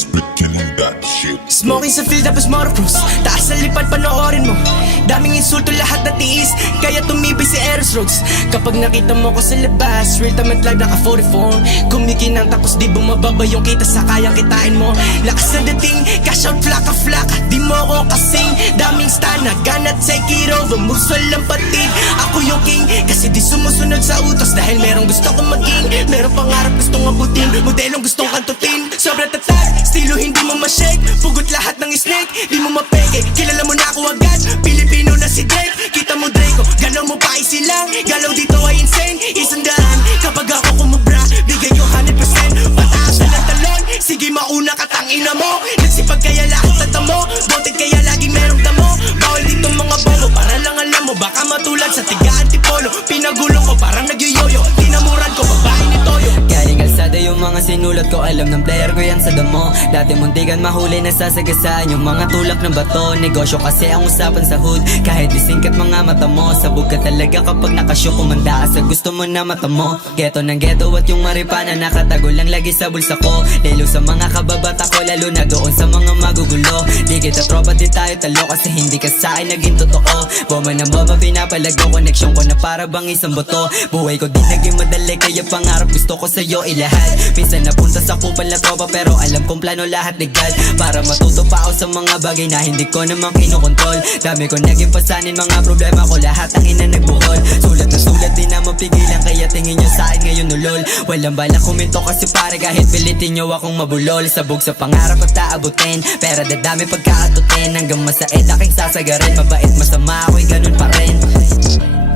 spit killing that shit. Smoking sa field tapos motorcross, taas sa lipad panoorin mo. Daming insulto lahat na tiis, kaya tumibay si Eros Roads. Kapag nakita mo ko sa labas, real time at live naka 44. Kumikinang tapos di bumababa yung kita sa kayang kitain mo. Lakas na dating, cash out flaka-flaka, di mo ako kasing. Daming stana, gonna take it over, moves walang patid. Ako yung king, kasi di sumusunod sa utos. Dahil merong gusto kong maging, merong pangarap gustong abutin, modelong gustong kantutin. Sobrang tatag, estilo hindi mo ma-shake, pugot lahat ng snake, di mo mapeke. Kilala mo na ako agad, Pilipino na si Drake. Kita mo Draco, galaw mo pa isilang, galaw dito ay insane. Isandaan, kapag ako kumubra, bigay ko 100%. Pataas na ng talon, sige mauna ka tangina mo. Nagsipag kaya lahat sa tamo, bonted kaya laging merong damo. Bawal dito mga bongo, para lang alam mo, baka matulad sa tiga antipolo. Pinagulong ko parang nagyoyoyo, tinamuran ko babae ni Toyo. Galing alsada yung mga sinulat ko, alam ng player ko yan sa damo. Dati muntikan mahuli na sasagasaan yung mga tulak ng bato. Negosyo kasi ang usapan sa hood, kahit isingkat mga mata mo. Sabog ka talaga kapag nakasyo, kumanda ka sa gusto mo na mata mo. Geto ng geto at yung maripana nakatago lang lagi sa bulsa ko. Lalo sa mga kababata ko, lalo na doon sa mga magugulo. Di kita tropa, di tayo talo kasi hindi ka sa akin naging totoo. Bomba ng bomba pinapalago, connection ko na para bang isang boto. Buhay ko di naging madali kaya pangarap gusto ko sa'yo ilahat. Minsan napunta sa kupal na tropa pero alam kong plano lahat legal. Para matuto pa ako sa mga bagay na hindi ko naman kinokontrol. Dami ko naging pasanin, mga problema ko lahat ang ina nagbuhol. Sulat na sulat di naman pigilan kaya tingin nyo sa akin ngayon ulol. Walang balak kuminto kasi pare kahit pilitin nyo akong mabulol. Sabog sa pangarap at aabutin, pera dadami pagkaatutin. Hanggang masaed aking sasagarin, mabait masama ako'y ganun pa rin.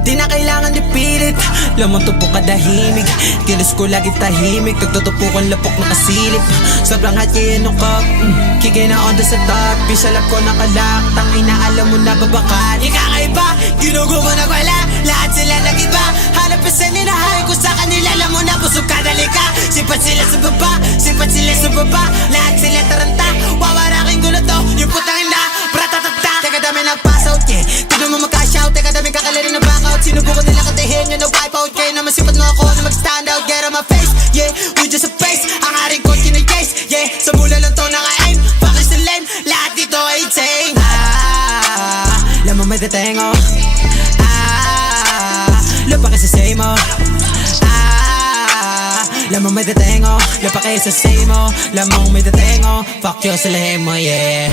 Di na kailangan ipilit, lamang tupo kadahimik. Kilos ko lagi tahimik, nagtutupukan lapok na kasilip. Sobrang hot yun ko, kigay na onda sa top. Pisalap ko nakalak, tangay na alam mo na babakat. Ikakaiba, ginugo mo na wala, lahat sila nag-iba. Hanap pa sa ninahay ko sa kanila, alam mo na busog ka dalika. Sipat sila sa baba, sipat sila sa baba, lahat sila taranta. Wawaraking gulo to, yung putang ina, bratatata. Teka dami nag-pass out, yeah, tudo mo mag-cash out. Teka dami kakalari na back out, sinubukan nila katihin yun na wipe out. Kaya naman sipat mo ako na mag-stand out, get on my face, yeah, we just a face. Ang haring ko kinay-case, yeah, sa mula lang to naka-aim. Bakit sa lane, lahat dito ay insane. Lamang may detengo, lupa ka sa same mo. Lamang may detengo, lupa kayo sa same mo. Lamang may detengo, fuck you sa lehim mo, yeah.